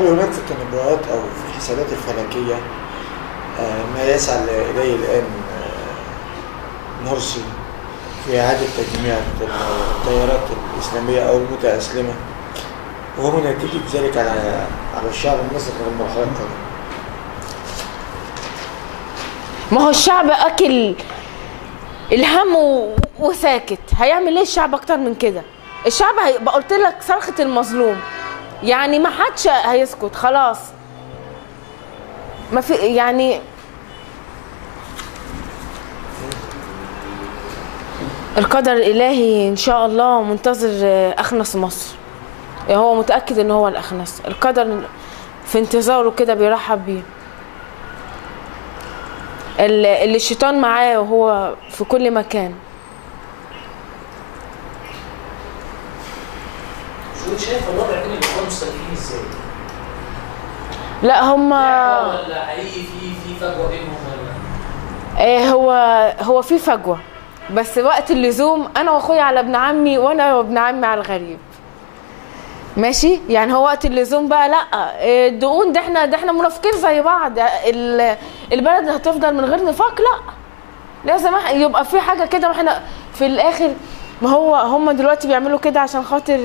هل هناك في التنبؤات أو في الحسابات الفلكية ما يسعى إليه الآن مرسي في إعادة تجميع التيارات الإسلامية أو المتأسلمة، وهو نتيجة ذلك على الشعب المصري في المرحلة القادمة؟ ما هو الشعب أكل الهم وساكت. هيعمل ايه الشعب أكتر من كده؟ الشعب هيبقى قلت لك صرخة المظلوم، يعني ما حدش هيسكت خلاص. ما في يعني القدر الإلهي إن شاء الله منتظر أخنس مصر. هو متأكد إن هو الأخنس، القدر في انتظاره كده بيرحب بيه. اللي الشيطان معاه وهو في كل مكان. شو شايف الوضع بين الاخوان المستهدفين ازاي؟ لا هم ولا حقيقي في فجوه بينهم ولا؟ هو في فجوة، بس وقت اللزوم انا واخويا على ابن عمي وانا وابن عمي على الغريب. ماشي، يعني هو وقت اللزوم بقى لا الدقون ده احنا منافقين زي بعض. البلد هتفضل من غير نفاق؟ لا، لازم يبقى في حاجه كده. ما احنا في الاخر، ما هو هم دلوقتي بيعملوا كده عشان خاطر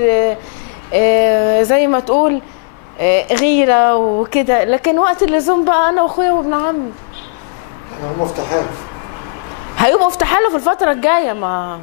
زي ما تقول غيره وكده، لكن وقت اللزوم بقى انا واخويا وابن عمي هم في تحالف، هيبقوا في تحالف الفتره الجايه. ما